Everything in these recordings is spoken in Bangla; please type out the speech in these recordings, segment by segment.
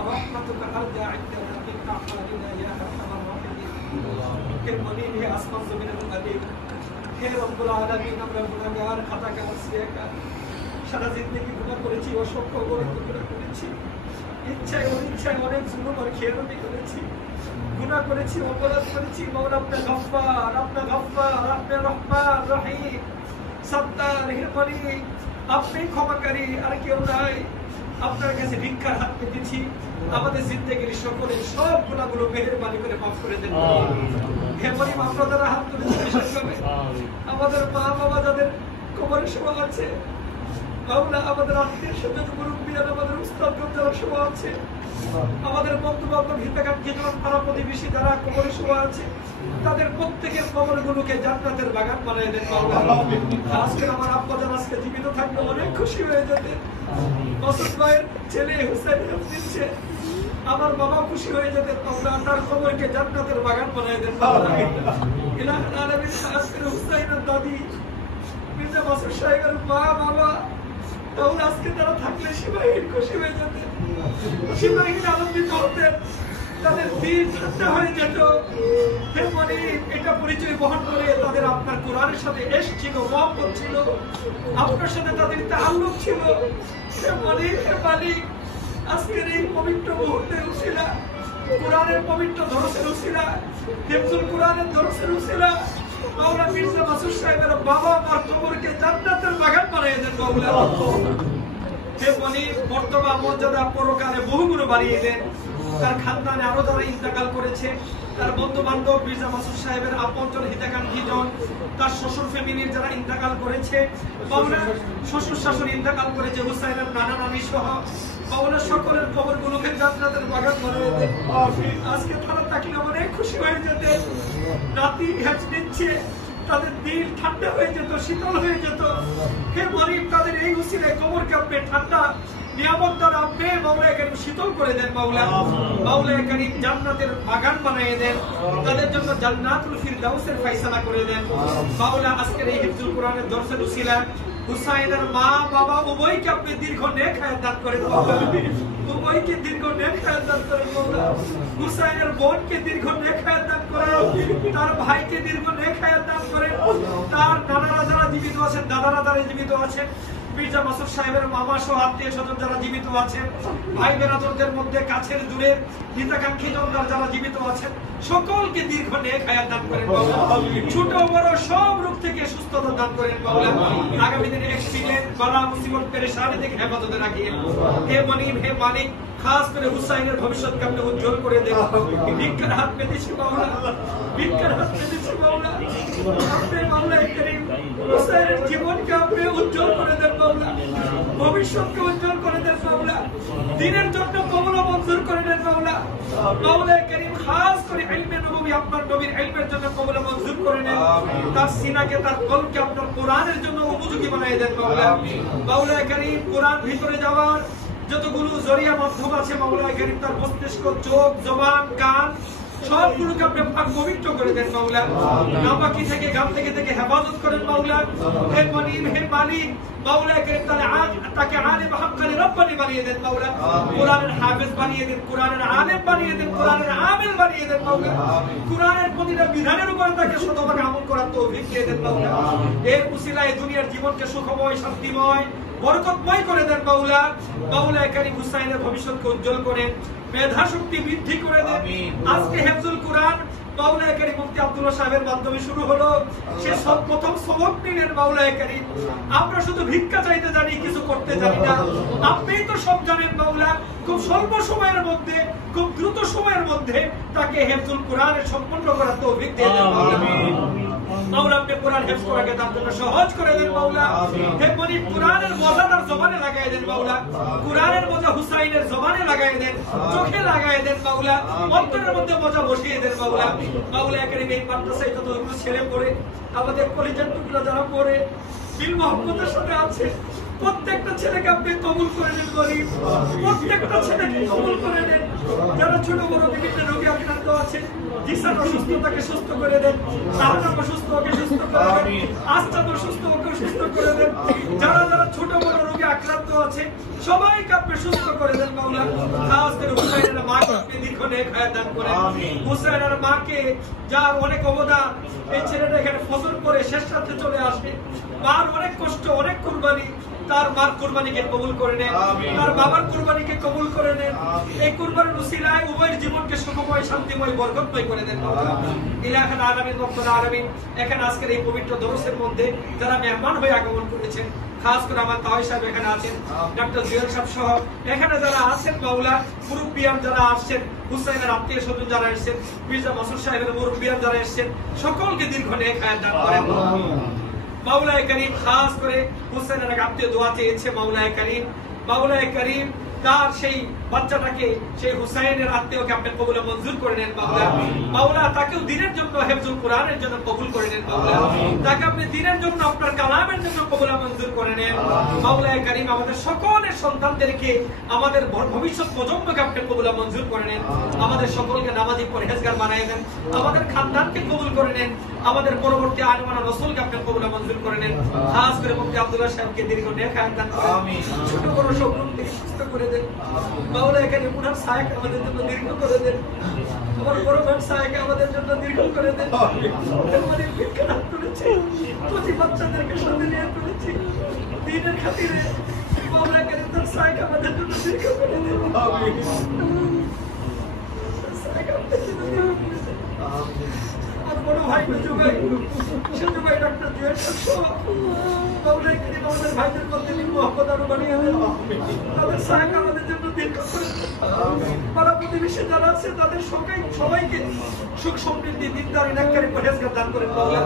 ورحمتك أرجى عندنا من أعمالنا يا أرحم الراحمين হে মনিব হে আসমান জমিনের মালিক হে রব্বুল আলামিন আমরা গুনাহগার খাতাকার সিয়াকার সারা জিন্দেগি গুনাহ করেছি অসংখ্য গুনাহ করেছি ইচ্ছায় অনিচ্ছায় অনেক জুলুম আর খেয়ানতি করেছি গুনাহ করেছি অপরাধ করেছি মাওলা আপনি গফফার আপনি রহমান রহিম সত্তার হে মনিব আপনি ক্ষমাকারী আর কেউ নাই আপনার কাছে ভিক্ষার হাত পেতেছি আমাদের জিন্দেগির সকলের সব গুনাহগুলো মেহেরবানি করে মাফ করে দেন হে মনিব আমরা যারা হাত তুলেছি বিশেষ করে আমাদের মা বাবা যাদের কবরে শোয়া আছে মাওলা আমাদের আত্মীয় স্বজন মুরব্বিয়ান আমাদের উস্তাদগণ যারা শোয়া আছে আমাদের বন্ধু বান্ধব হিতাকাঙ্ক্ষী জন পাড়া প্রতিবেশী যারা কবরে শোয়া আছে তাদের প্রত্যেকের কবরগুলোকে জান্নাতের বাগান বানিয়ে দেন মাওলা আজকে আমার আব্বা যারা আজকে জীবিত থাকবে অনেক খুশি হয়ে যেতেন মাসুদ ভাইয়ের ছেলে হুসাইন দিচ্ছে আমার বাবা খুশি হয়ে যেতেন মাওলা তার কবরকে জান্নাতের বাগান বানিয়ে দেন মাওলা ইলাহুল আলামিন আজকে হুসাইনের দাদি মির্জা মাসুদ সাহেবের মা বাবা মাওলা আজকে তারা থাকলে শিবাহীর খুশি হয়ে যেতেন শিবাহীর আনন্দিত হতেন তাদের দিল ঠান্ডা হয়ে যেত হে মনিব এটা পরিচয় বহন করে তাদের আপনার কোরআনের সাথে ইশক ছিল মহব্বত ছিল আপনার সাথে তাদের তাআল্লুক ছিল হে মনিব হে মালিক আজকের এই পবিত্র মুহূর্তের উসিলা কোরআনের পবিত্র দরসের উসিলা হিফজুল কোরআনের দরসের উসিলা মাওলা মির্জা মাসুদ সাহেবের বাবা মার কবরকে জান্নাতের বাগান বানিয়ে দেন মাওলা হে মনিব বর্তমান মর্যাদা পরকালে বহুগুণ বাড়িয়ে দেন তার খানদানে আরো যারা ইন্তেকাল করেছে তার বন্ধু বান্ধব মির্জা মাসুদ সাহেবের আপনজন হিতাকাঙ্ক্ষী জন তার শ্বশুর ফ্যামিলির যারা ইন্তেকাল করেছে মাওলা শ্বশুর শাশুড়ি ইন্তেকাল করেছে হুসাইনের নানা নানি সহ মাওলা সকলের কবরগুলোকে জান্নাতের বাগান বানিয়ে দেন আজকে তারা তাকিয়ে অনেক খুশি হয়ে যেতেন নাতি হ্যাজ নিচ্ছে তাদের দিল ঠান্ডা হয়ে যেত শীতল হয়ে যেত হে মনিব তাদের এই উসিলায় কবরকে আপনি ঠান্ডা নিয়ামত দ্বারা আপনি মাওলা কারীম শীতল করে দেন মাওলা মাওলা কারীম জান্নাতের বাগান বানিয়ে দেন তাদের জন্য জান্নাতুল ফিরদাউসের ফয়সালা করে দেন মাওলা আজকের এই হিফজুল কোরআনের দরসের উসিলা হুসাইনের মা বাবা উভয়কে আপনি দীর্ঘ নেক হায়াত দান করেন মাওলা উভয়কে দীর্ঘ নেক হায়াত দান করেন মাওলা হুসাইনের বোনকে দীর্ঘ নেক হায়াত দান করেন তার ভাইকে দীর্ঘ নেক হায়াত দান করেন তার নানারা যারা জীবিত আছেন দাদারা যারা জীবিত আছেন মির্জা মাসুদ সাহেবের মামা সহ আত্মীয় স্বজন যারা জীবিত আছেন ভাই বেরাদরদের মধ্যে কাছের দূরের হিতাকাঙ্ক্ষী জন যারা জীবিত আছেন সকলকে দীর্ঘ নেক হায়াত দান করেন মাওলা ছোট বড় সব রোগ থেকে সুস্থতা দান করেন মাওলা আগামী দিনে অ্যাক্সিডেন্ট বালা মুসিবত পেরেশানি থেকে হেফাজতে রাখিয়েন হে মনিব হে মালিক খাস করে হুসাইনের ভবিষ্যৎকে আপনি উজ্জ্বল করে দেন ভিক্ষার হাত পেতেছি মাওলা ভিক্ষার হাত পেতেছি মাওলা আপনি মাওলা কারীম হুসাইনের জীবনকে আপনি উজ্জ্বল করে দেন মাওলা ভবিষ্যৎকে উজ্জ্বল করে দেন মাওলা দ্বীনের জন্য কবুল মঞ্জুর করে দেন মাওলা মাওলা কারীম খাস করে ইলমে নববী আপনার নবীর ইলমের জন্য কবুল মঞ্জুর করে নেন তার সিনাকে তার কলবকে আপনার কোরআনের জন্য উপযোগী বানিয়ে দেন মাওলা মাওলা কারীম কোরআন ভিতরে যাওয়ার যতগুলো জরিয়া মাধ্যম আছে মাওলা কারীম তার মস্তিষ্ক চোখ জবান কান সবগুলোকে আপনি পাক পবিত্র করে দেন মাওলা নাপাকি থেকে গাম থেকে হেফাজত করেন মাওলা হে মনিব হে মালিক মাওলা কারীম তাকে আলেম হাক্কানি রব্বানি বানিয়ে দেন মাওলা কোরআনের হাফেজ বানিয়ে দেন কোরআনের আলেম বানিয়ে দেন কোরআনের আমিল বানিয়ে দেন মাওলা কোরআনের প্রতিটা বিধানের উপর তাকে শতভাগ আমল করার তৌফিক দিয়ে দেন মাওলা এর উসিলায় দুনিয়ার জীবনকে সুখময় শান্তিময় বরকতময় করে দেন মাওলা মাওলা কারীম হুসাইনের ভবিষ্যৎকে উজ্জ্বল করেন মেধা শক্তি বৃদ্ধি করে দেন আজকে হিফজুল কোরআন মাওলা কারীম মুফতি আব্দুল্লাহ সাহেবের মাধ্যমে শুরু হলো সে সব প্রথম সবক নিলেন মাওলা কারীম আমরা শুধু ভিক্ষা চাইতে জানি কিছু করতে জানি না আপনিই তো সব জানেন মাওলা খুব স্বল্প সময়ের মধ্যে খুব দ্রুত সময়ের মধ্যে তাকে হিফজুল কোরআনের সম্পন্ন করার তৌফিক দিয়ে দেন মাওলা মাওলা আপনি কোরআন হিফজ করাকে তার জন্য সহজ করে দেন মাওলা হে মনিব কোরআনের মজা তার জবানে লাগাই দেন মাওলা কোরআনের মজা হুসাইনের জবানে লাগাই দেন চোখে লাগাই দেন মাওলা অন্তরের মধ্যে মজা বসিয়ে দেন মাওলা মাওলা কারীম এই মাদ্রাসায় যতগুলো ছেলে পড়ে আমাদের কলিজার টুকরা যারা পড়ে দিল মোহাম্মদের সাথে আছে প্রত্যেকটা ছেলেকে আপনি কবুল করে নেন গরিব প্রত্যেকটা ছেলেকে কবুল করে নেন যারা ছোট বড় বিভিন্ন রোগে আক্রান্ত আছে জিসান অসুস্থতাকে সুস্থ করে দেন শাহাদাত অসুস্থকে সুস্থ করে দেন আস্তাদ অসুস্থকে সুস্থ করে দেন যারা ছোট বড় রোগে আক্রান্ত আছে সবাইকে আপনি সুস্থ করে দেন মাওলা খাস করে আপনি দীর্ঘ নেক হায়াত দান করেন। হুসাইনের মাকে যার অনেক অবদান, এই ছেলেটা এখানে ফজর করে শেষ রাতে চলে আসবে, মার অনেক কষ্ট, অনেক কুরবানি, তার মার কুরবানিকে কবুল করে নেন, তার বাবার কুরবানিকে কবুল করে নেন। এই কুরবানির উসিলায় উভয়ের জীবনকে সুখময়, শান্তিময়, বরকতময় করে দেন মাওলা। ইলাহুল আলামিন রব্বুল আলামিন, এখানে আজকের এই পবিত্র দরসের মধ্যে যারা মেহমান হয়ে আগমন করেছেন, খাস করে আমার তাওয়াই সাহেব এখানে আছেন, ডক্টর জুয়েল সাহেব সহ এখানে যারা আছেন মাওলা, মুরব্বিয়ান যারা আসছেন, হুসাইনের আত্মীয় স্বজন যারা এসেছেন, মির্জা মাসুদ সাহেবের মুরব্বিয়ান যারা এসেছেন, সকলকে দীর্ঘ নেক হায়াত দান করেন মাওলায়ে করিম। খাস করে হুসাইনের এক আত্মীয় দোয়া চেয়েছে মাওলায়ে করিম, মাওলায়ে করিম তার সেই বাচ্চাটাকে, সেই হুসাইনের আত্মীয়কে আপনি কবুল মঞ্জুর করে নেন মাওলা। মাওলা তাকেও দ্বীনের জন্য, হিফজুল কোরআনের জন্য কবুল করে নেন মাওলা। তাকে আপনি দ্বীনের জন্য, আপনার কালামের জন্য কবুল মঞ্জুর করে নেন মাওলায়ে করিম। আমাদের সকলের সন্তানদেরকে, আমাদের ভবিষ্যৎ প্রজন্মকে আপনি কবুল মঞ্জুর করে নেন। আমাদের সকলকে নামাজি পরহেজগার বানায় দেন, আমাদের খানদানকে কবুল করে নেন, আমাদের পরবর্তী আনওয়ানা রাসূলকে আপনি কবুল মঞ্জুর করে নেন। খাস করে মুফতি আব্দুল্লাহ সাহেবকে দীর্ঘ নেক হায়াত দান করেন, আমিন। ছোট বড় সব রূপকে সুস্থ করে দেন মাওলা। এখানে পুনার সায়াক আমাদের জন্য দীর্ঘ করে দেন, আমার বড় ভাই সায়াকে আমাদের জন্য দীর্ঘ করে দেন। আমাদের ভিক্ষা করেছি, প্রতি বাচ্চাদেরকে সাথে নিয়ে করেছি দিনের খাতিরে, মাওলা এখানে তার সায়াক আমাদের জন্য দীর্ঘ করে দেন, আমিন। সায়াক আমাদের জন্য দীর্ঘ করে দেন, আমিন। আমার বড় ভাই মেজো ভাই, সেজো ভাই, ডক্টর জুয়েল সাহেব, মাওলা এখানে আমাদের ভাইদের মধ্যে মোহাম্মদ আরো বানিয়ে দেন, আমিন। তাদের সায়াক আমাদের জন্য দীর্ঘ করে দেন, আমিন। পাড়া প্রতিবেশী যারা আছে তাদের সবাইকে সুখ সমৃদ্ধি, দিনদারি, নেককারি, পরহেজগার দান করেন মাওলা।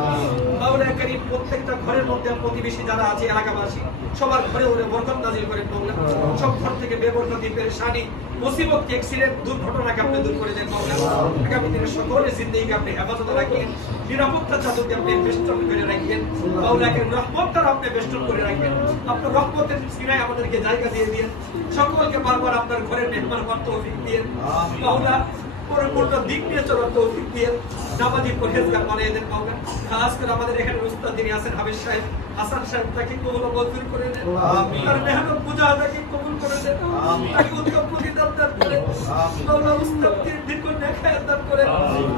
মাওলা করিম প্রত্যেকটা ঘরের মধ্যে প্রতিবেশী যারা আছে, এলাকাবাসী, সবার ঘরে ওরে বরকত নাজিল করেন মাওলা। সব ঘর থেকে বেবরকতি, পেরেশানি, মুসিবত, অ্যাক্সিডেন্ট, দুর্ঘটনাকে আপনি দূর করে দেন মাওলা। আগামী দিনে সকলের জিন্দেগিকে আপনি হেফাজতে রাখেন, নিরাপত্তা চাদরকে আপনি বেষ্টন করে রাখেন মাওলা। রহমত দ্বারা আপনি বেষ্টন করে রাখবেন, আপনার রহমতের সিনায় আমাদেরকে জায়গা দিয়ে দিন, সকলকে বারবার আপনার ঘরের মেহমান হওয়ার তৌফিক দিন মাওলা। পরিপূর্ণ দিক নিয়ে চলার তৌফিক দিন, নামাজি পরহেজগার বানিয়ে দেন মাওলা। খাস করে আমাদের এখানে উস্তাদ যিনি আছেন হাফেজ সাহেব, হাসান সাহেব, তাকে কবুল মঞ্জুর করে দেন, তার মেহনত মুজাহাদাকে কবুল করে দেন, তাকে উত্তম প্রতিদান দান করেন মাওলা। উস্তাদকে দীর্ঘ নেক হায়াত দান করেন,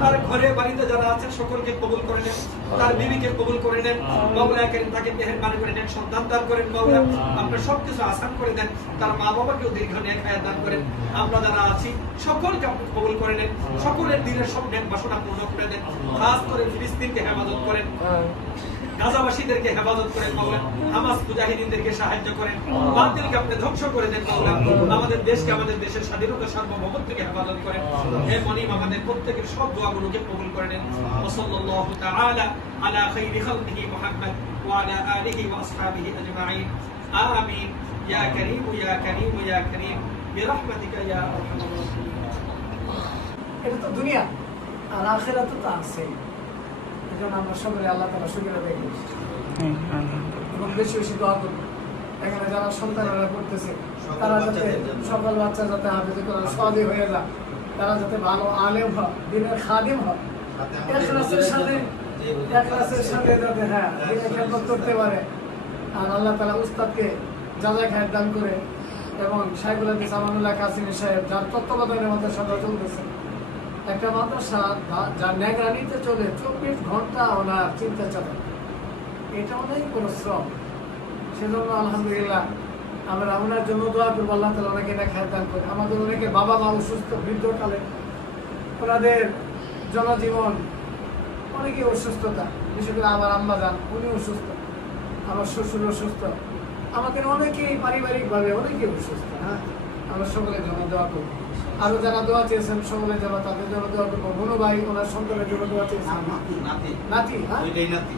তার ঘরে বাড়িতে যারা আছেন সকলকে কবুল করে নেন, তার বিবিকে কবুল করে নেন মাওলা। করেন তাকে মেহেরবানি করে নেন, সন্তান দান করেন মাওলা। আপনার সবকিছু আসান করে দেন, তার মা বাবাকেও দীর্ঘ নেক হায়াত দান করেন। আমরা যারা আছি সকলকে আপনি কবুল করে নেন, সকলের দিনের সব নেক বাসনা পূর্ণ করে দেন। খাস করে ফিলিস্তিনকে হেফাজত করেন, গাজাবাসীদেরকে হেফাজত করেন মাওলা। হামাস মুজাহিদিনদেরকে সাহায্য করেন, বাতিলকে আপনি ধ্বংস করে দেন মাওলা। আমাদের দেশকে, আমাদের দেশের স্বাধীনতা, সার্বভৌমত্বকে হেফাজত করেন। হে মনিম, আমাদের প্রত্যেকের সব দোয়াগুলোকে কবুল করে নেন। সাল্লাল্লাহু তাআলা আলা খাইরি খালকিহি মুহাম্মদ ওয়া আলা আলিহি ওয়া আসহাবিহি আজমাইন, আমিন। ইয়া কারীম ইয়া কারীম ইয়া কারীম বিরহমাতিকা ইয়া আরহামার রাহিমিন। এটা তো দুনিয়া, আর আখিরাত তো আছে। এখন আমরা সকলে আল্লাহ তাআলা শুকরিয়া আদায় করি এবং বেশি বেশি দোয়া করি। এখানে যারা সন্তানেরা পড়তেছে তারা যাতে, সকল বাচ্চা যাতে হাফেজ কোরআন সাদি হয়ে যায়, তারা যাতে ভালো আলেম হয়, দিনের খাদিম হয়, ইখলাসের সাথে যাতে দিনের খেদমত করতে পারে। আর আল্লাহ তাআলা উস্তাদকে জাযায়ে খায়ের দান করে এবং শাইখুল হাদিস আমানুল্লাহ কাসিমি সাহেব, যার তত্ত্বাবধানে মাদ্রাসা চলতেছে, একটা মাদ্রাসা যার নিগরানিতে চলে 24 ঘন্টা ওনার চিন্তা চলে, এটা অনেক পরিশ্রম। সেজন্য আলহামদুলিল্লাহ আমরা ওনার জন্য দোয়া করবো, আল্লাহ তাআলা ওনাকে নেক হায়াত দান করে। আমাদের অনেকে বাবা মা অসুস্থ, বৃদ্ধকালে ওনাদের জনজীবন অনেকে অসুস্থতা, বিশেষ করে আমার আম্মা যান, উনি অসুস্থ, আমার শ্বশুর অসুস্থ, আমাদের অনেকেই পারিবারিকভাবে অনেকেই অসুস্থ। হ্যাঁ, আমরা সকলের জন্য দোয়া করবো। আরো যারা দোয়া চেয়েছেন সকলের জন্য, তাদের জন্য দোয়া করবো। মনু ভাই ওনার সন্তানের জন্য দোয়া চেয়েছেন, নাতি, হ্যাঁ দুইটাই নাতি,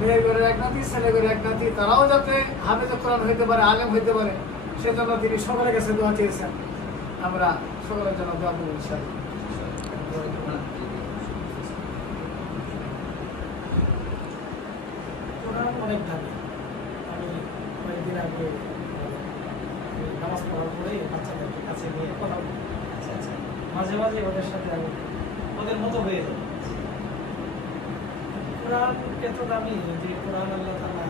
মেয়ের ঘরে এক নাতি, ছেলে ঘরে এক নাতি, তারাও যাতে হাফেজে কোরআন হইতে পারে, আলেম হইতে পারে, সেজন্য তিনি সকলের কাছে দোয়া চেয়েছেন। আমরা সকলের জন্য দোয়া করবো ইনশাআল্লাহ। অনেক দাবি, আমি কয়েকদিন আগে নামাজ পড়ার পরে বাচ্চাদেরকে কাছে নিয়ে কথা বলি, মাঝে মাঝে ওদের সাথে আমি ওদের মতো হয়ে যাই। কোরআন এত দামি যে কোরআন আল্লাহ তাআলা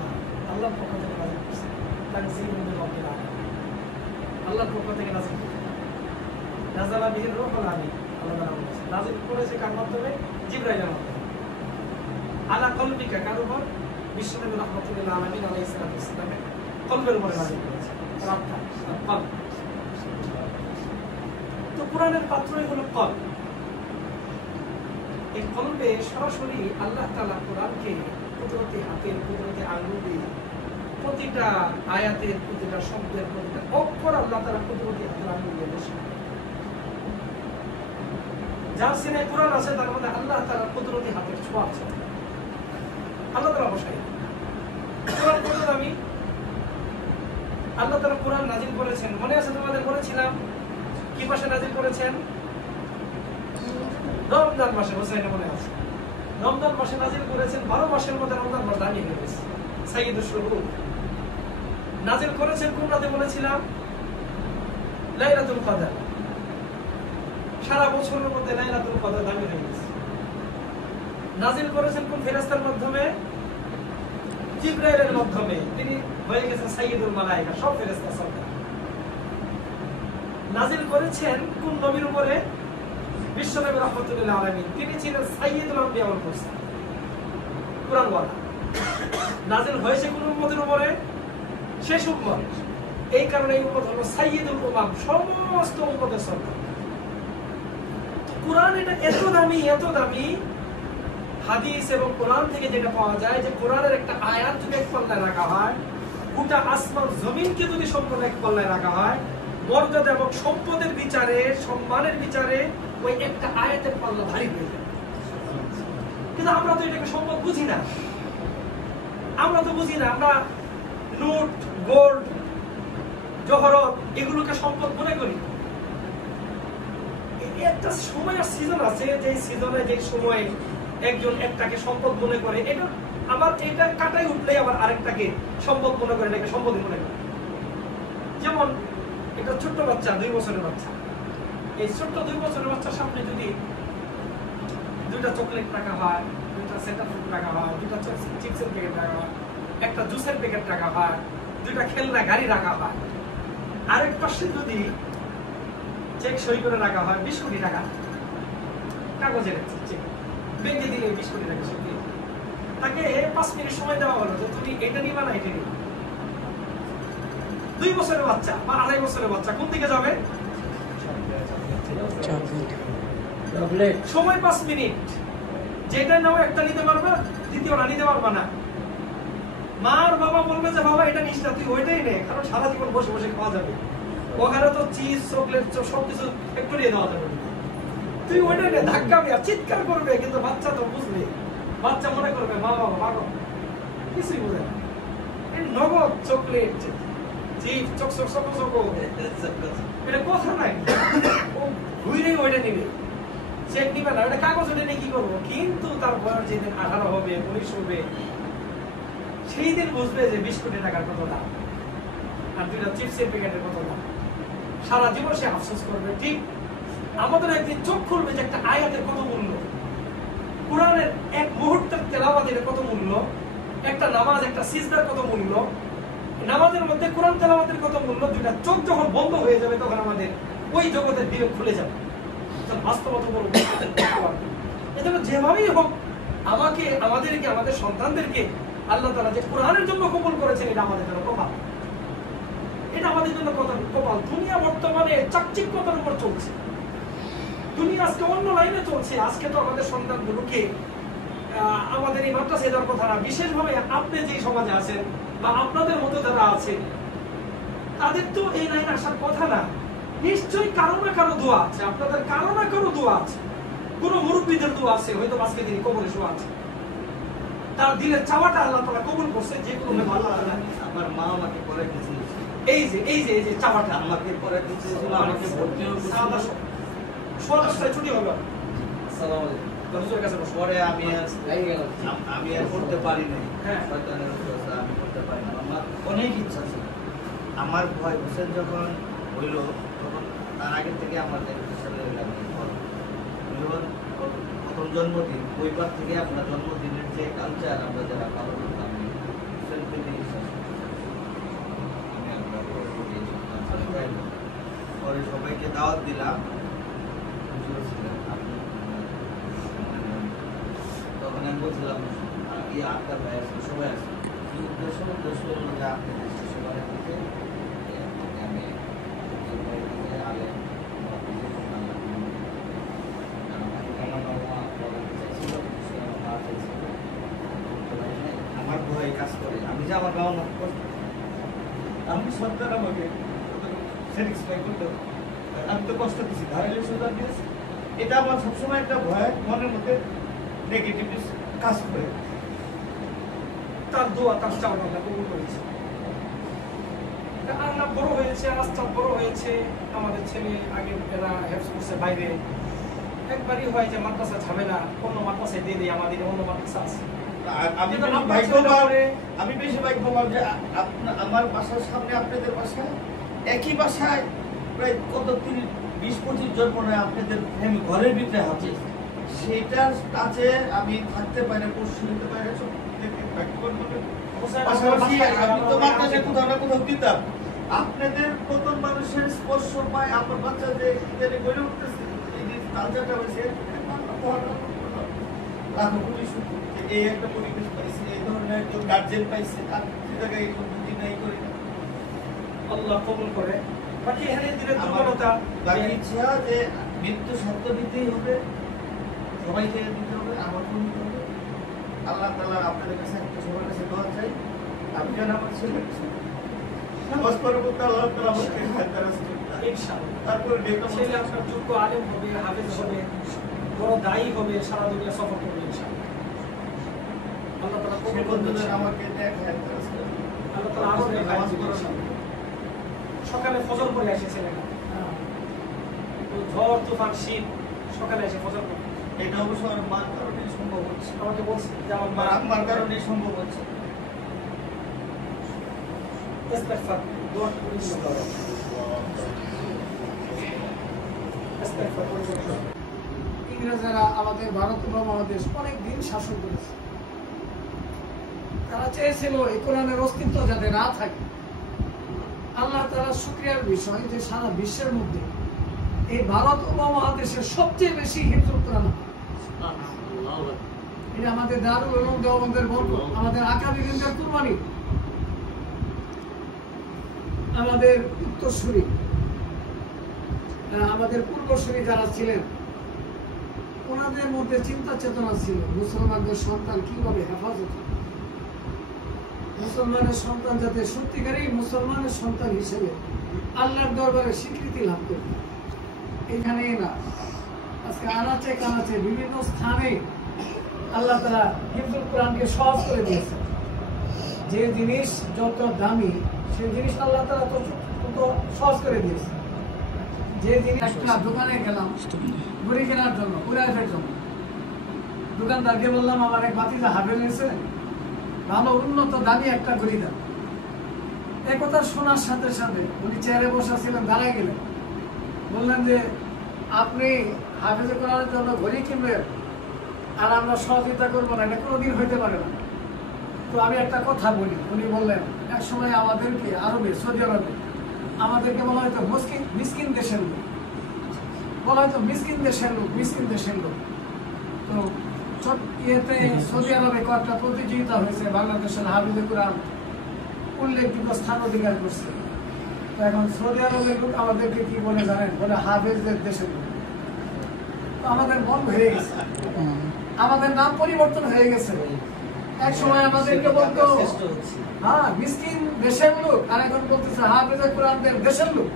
আল্লাহর পক্ষ থেকে নাযিল করছে, তানজিলুল মির রাব্বিল আলামিন, আল্লাহর পক্ষ থেকে নাযিল করছে। নাযালা বিহির রূহুল আমিন, আল্লাহ তাআলা বলেছেন নাযিল করেছে কার মাধ্যমে? জিবরাইলের মাধ্যমে। আলা কলবিকা, কার উপর? বিশ্বনবী রাহমাতুল্লাহ আলামিন আলাইহিস সালাতু ওয়াস সালামের কলবের উপরে নাযিল করেছে। রাব্তা কলব। তো কোরআনের পাত্রই হলো কলব। এই কলবে সরাসরি আল্লাহ তাআলা কোরআনকে কুদরতি হাতের, কুদরতি আঙ্গুল দিয়ে প্রতিটা আয়াতের, প্রতিটা শব্দের, প্রতিটা অক্ষর আল্লাহ তাআলা কুদরতি হাতের আঙ্গুল দিয়ে বসে। যার সিনায় কোরআন আছে তার মধ্যে আল্লাহ তাআলা কুদরতি হাতের ছোঁয়া আছে। আল্লাহ তাআলা বসাই। কোরআন কত দামি! আল্লাহ তাআলা কোরআন নাযিল করেছেন, মনে আছে তোমাদের? বলেছিলাম কি মাসে নাযিল করেছেন? রমজান মাসে। হোসেন মনে আছে? রমজান মাসে নাযিল করেছেন। 12 মাসের মধ্যে রমজান মাস দামি হয়ে গেছে। সাইয়্যিদুশ শুহুর নাযিল করেছেন কোন রাতে? বলেছিলাম লাইলাতুল কদর। সারা বছরের মধ্যে লাইলাতুল কদর দামি হয়ে গেছে। নাযিল করেছেন কোন ফেরেশতার মাধ্যমে? জিবরাইলের মাধ্যমে। তিনি হয়ে গেছেন সাইয়্যিদুল মালায়েকা, সব ফেরেশতা সরদার। নাযিল করেছেন কোন নবীর উপরে? বিশ্বনবী রাহমাতুল্লাহ আলামিন। তিনি ছিলেন সাইয়্যিদুল আম্বিয়া ওয়াল মুরসালিন, কুরআন ওয়ালা। নাযিল হয়েছে কোন উম্মতের উপরে? শেষ উম্মত। এই কারণে এই উম্মত হলো সাইয়্যিদুল উমাম, সমস্ত উম্মতের সরদার। কুরআন এটা এত দামি, এত দামি। হাদিস এবং কোরআন থেকে যেটা পাওয়া যায় যে কোরআনের একটা আয়াত যদি এক পাল্লায় রাখা হয়, গোটা আসমান জমিনকে যদি সম্পূর্ণ এক পাল্লায় রাখা হয়, মর্যাদা এবং সম্পদের বিচারে, সম্মানের বিচারে ওই একটা আয়াতের পাল্লা ভারী হয়ে যায়। কিন্তু আমরা তো এটাকে সম্পদ বুঝি না। আমরা তো বুঝি না। আমরা লুট, গোল্ড, জহরত এগুলোকে সম্পদ মনে করি। একটা সময় আর সিজন আছে, যে সিজনে যে সময়ে একজন একটাকে সম্পদ মনে করে, এটা আবার এটা কাটাই উঠলে আবার আরেকটাকে সম্পদ মনে করে, এটাকে সম্পদ মনে করে। যেমন একটা ছোট্ট বাচ্চা, 2 বছরের বাচ্চা, এই ছোট্ট 2 বছরের বাচ্চার সামনে যদি 2টা চকলেট রাখা হয়, 2টা সেন্টার ফ্রুট রাখা হয়, 2টা চিপসের প্যাকেট রাখা হয়, একটা জুসের প্যাকেট রাখা হয়, 2টা খেলনা গাড়ি রাখা হয়, আরেক পাশে যদি চেক সই করে রাখা হয় 20 কোটি টাকা, কাগজের চেক বেঁধে দিলে 20 কোটি টাকা সই দিয়ে তাকে 5 মিনিট সময় দেওয়া হলো যে তুমি এটা নিবা না এটা নিবা। 2 বছরের বাচ্চা বা 2.5 বছরের বাচ্চা কোন দিকে যাবে? সময় 5 মিনিট। যেটা নাও একটা নিতে পারবে, দ্বিতীয়টা নিতে পারবে না। মা আর বাবা বলবে যে বাবা এটা নিস না, তুই ওইটাই নে, কারণ সারা জীবন বসে বসে খাওয়া যাবে। ওখানে তো চিজ, চকলেট সবকিছু একটু নিয়ে দেওয়া যাবে। তুই ওইটাই নে, ধাক্কাবে আর চিৎকার করবে, কিন্তু বাচ্চা তো বুঝবে। বাচ্চা মনে করবে মা বাবা পাগল, কিছুই বোঝে না। এই নগদ চকলেট, চিপ, চকচক চকচক, এটা কথা নাই। ও ঘুরে ওইটা নিবে, চেক নিবে না, ওটা কাগজ ওটা নিয়ে কি করবো? কিন্তু তার বয়স যেদিন 18 হবে, 19 হবে, সেই দিন বুঝবে যে 20 কোটি টাকার কত দাম আর 2টা চিপসের প্যাকেটের কত দাম। সারা জীবন সে আফসোস করবে। ঠিক আমাদের একদিন চোখ খুলবে যে একটা আয়াতের কত মূল্য, কোরআনের এক মুহূর্তের তেলাওয়াতের কত মূল্য, একটা নামাজ, একটা সিজদার কত মূল্য, নামাজের মধ্যে কোরআন তেলাওয়াতের কত মূল্য। 2টা চোখ যখন বন্ধ হয়ে যাবে তখন আমাদের ওই জগতের বিবেক খুলে যাবে। বাস্তবতা বলবো এজন্য যেভাবেই হোক আমাকে, আমাদেরকে, আমাদের সন্তানদেরকে আল্লাহ তাআলা যে কোরআনের জন্য কবুল করেছেন, এটা আমাদের জন্য কপাল। এটা আমাদের জন্য কপাল। দুনিয়া বর্তমানে চাকচিক্যতার উপর চলছে। দুনিয়া আজকে অন্য লাইনে চলছে। আজকে তো আমাদের সন্তানগুলোকে আমাদের এই মাদ্রাসায় যাওয়ার কথা না, বিশেষভাবে আপনি যে সমাজে আছেন বা আপনাদের মতো যারা আছেন, তাদের তো এই লাইনে আসার কথা না। নিশ্চয়ই কারো না কারো দোয়া আছে, আপনাদের কারো না কারো দোয়া আছে, কোনো মুরব্বীদের দোয়া আছে, হয়তো আজকে তিনি কবরে শোয়া আছে, তার দিলের চাওয়াটা আল্লাহ তাআলা কবুল করছে। যে কোনো ভালো আল্লাহ, আমার মা আমাকে পরে কিছু এই যে চাওয়াটা আমাকে পরে কিছু আমাকে ভর্তিও সাদা সোয়াদটা ছুটি হবে। আসসালামু আলাইকুম। হুজুরের কাছে বসো। পরে আমি আর করতে পারি নাই। হ্যাঁ। শয়তানের ওসওয়াসা, আমি করতে পারি না। আমার অনেক ইচ্ছা ছিল। আমার ভয় হোসেন যখন হইল, তখন তার আগে থেকে আমাদের যখন প্রথম জন্মদিন, ওইবার থেকে আমরা জন্মদিনের যে কালচার আমরা যারা পালন করতাম, হোসেনকে নিয়ে পরে পরে সবাইকে দাওয়াত দিলাম, তখন আমি বলছিলাম আটটা ভাই আছে, সবাই আছে, উদ্দেশ্য হলো যে আপনি সবাই থেকে আমি আলে আমার ভয় কাজ করে, আমি যে আমার বাবা মা কষ্ট, আমি সরকার আমাকে স্যাটিসফাই করতে, আমি তো কষ্ট দিচ্ছি, ধারালে সুযোগ দিয়েছি, এটা আমার সবসময় একটা ভয় মনের মধ্যে নেগেটিভ কাজ করে। তার দোয়া তার চাওয়া আল্লাহ কবুল করেছে। আল্লাহ বড় হয়েছে, রাস্তা বড় হয়েছে, আমাদের ছেলে আগে এরা হেফজ করছে বাইরে, একবারই হয় যে মাদ্রাসা ঝামেলা, অন্য মাদ্রাসায় দিয়ে দিই, আমাদের অন্য মাদ্রাসা আছে। আমি বেশি ভাগ্যবান যে আমার বাসার সামনে আপনাদের বাসায় একই বাসায় প্রায় কত 20-25 জন মনে হয় আপনাদের ঘরের ভিতরে আছে, সেটার কাছে আমি থাকতে পারি, পরশু নিতে পারি, পাশাপাশি আমি তো মাদ্রাসায় কোথাও না কোথাও দিতাম, আপনাদের প্রথম মানুষের স্পর্শ পায়, আমার বাচ্চা যে গড়ে উঠতেছে, এই যে তালচাটা হয়েছে, এই একটা পরিবেশ পাইছে, এই ধরনের একজন গার্জেন পাইছে, তার জায়গায় বুদ্ধি নাই করে আল্লাহ কবুল করে। বাকি এখানে দিলে দুর্বলতা, বাকি ইচ্ছা যে মৃত্যু সত্য দিতেই হবে, সবাইকে দিতে হবে, আমার দিতে হবে। আল্লাহ তাআলা আপনাদের কাছে একটা সবার কাছে দোয়া চাই, আমি যেন আমার ছেলে নামাজ পড়বো, আল্লাহ তাআলা আমাকে হায়াত ইনশাআল্লাহ। তারপরে ছেলে আপনার যোগ্য আলেম হবে, হাফেজ হবে, বড় দায়ী হবে, সারা দুনিয়া সফর করবে ইনশাআল্লাহ। আল্লাহ তাআলা কবুল করবেন, আমাকে দেখায় আল্লাহ তাআলা আরো দেখায়। সকালে ফজর পড়ে আসে ছেলেটা, ঝড় তুফান শীত, সকালে এসে ফজর পড়ে। এটা অবশ্য আমার মার কারণেই সম্ভব হচ্ছে, আমাকে বলছে যে আমার আমার কারণেই সম্ভব হচ্ছে। ইস্তেগফার দোয়া করে ইস্তেগফার করে। ইংরেজরা আমাদের ভারত উপমহাদেশ অনেক দিন শাসন করেছে, তারা চেয়েছিল এই কোরআনের অস্তিত্ব যাতে না থাকে। আল্লাহ তাআলা শুকরিয়ার বিষয় যে সারা বিশ্বের মধ্যে এই ভারত উপমহাদেশের সবচেয়ে বেশি হিফজুল কোরআন, এটা আমাদের দারুল উলুম দেওবন্দের বরকত, আমাদের আকাবিরিনদের কুরবানি। আমাদের উত্তরসূরি, আমাদের পূর্বসূরি যারা ছিলেন, ওনাদের মধ্যে চিন্তা চেতনা ছিল মুসলমানদের সন্তান কিভাবে হেফাজত, মুসলমানের সন্তান যাতে সত্যিকারেই মুসলমানের সন্তান হিসেবে আল্লাহর দরবারে স্বীকৃতি লাভ করে। এখানে না, আজকে আনাচে কানাচে বিভিন্ন স্থানে আল্লাহ তাআলা হিফজুল কোরআনকে সহজ করে দিয়েছে। যে জিনিস যত দামি সেই জিনিস আল্লাহ তাআলা তত সহজ করে দিয়েছে। যে জিনিস একটা দোকানে গেলাম ঘড়ি কেনার জন্য, কুরাইশের জন্য, দোকানদারকে বললাম আমার এক ভাতিজা হাফেজ হয়েছে, ভালো উন্নত দামি একটা ঘড়ি দাম। এই কথা শোনার সাথে সাথে উনি চেয়ারে বসা ছিলেন, দাঁড়ায় গেলেন, বললেন যে আপনি হাফেজে কোরআনের জন্য ঘড়ি কিনবেন আর আমরা সহযোগিতা করবো না, এটা কোনোদিন হইতে পারে না। তো আমি একটা কথা বলি, উনি বললেন এক সময় আমাদেরকে আরবে, সৌদি আরবে আমাদেরকে বলা হয়তো মিসকিন দেশের লোক, বলা হয়তো মিসকিন দেশের লোক, মিসকিন দেশের লোক। তো ইয়েতে সৌদি আরবে কয়েকটা প্রতিযোগিতা হয়েছে, বাংলাদেশের হাফেজে কোরআন উল্লেখযোগ্য স্থান অধিকার করছে। তো এখন সৌদি আরবের লোক আমাদেরকে কি বলে জানেন, বলে হাফেজদের দেশের লোক। তো আমাদের মন হয়ে গেছে, আমাদের নাম পরিবর্তন হয়ে গেছে। এক সময় আমাদেরকে বলতো হ্যাঁ মিসকিন দেশের লোক, আর এখন বলতেছে হাফেজে কোরআনদের দেশের লোক।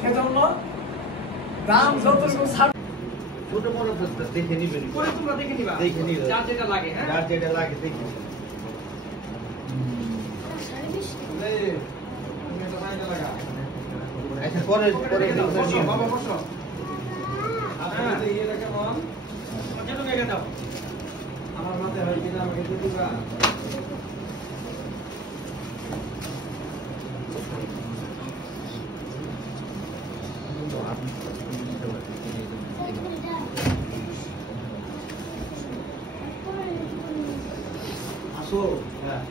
সেজন্য দাম যতটুকু ছাড়, ছোট বড় দেখে নিবেন, তোমরা দেখে নিবা, দেখে নিবে, যার যেটা লাগে, হ্যাঁ যার যেটা লাগে দেখে নিবে। আচ্ছা পরে বাবা বসো, হ্যাঁ এই এলাকা বল কেন মেগে দাও, আমার মাথায় হয় কিনা আমাকে দিয়ে দিবা। আসো, হ্যাঁ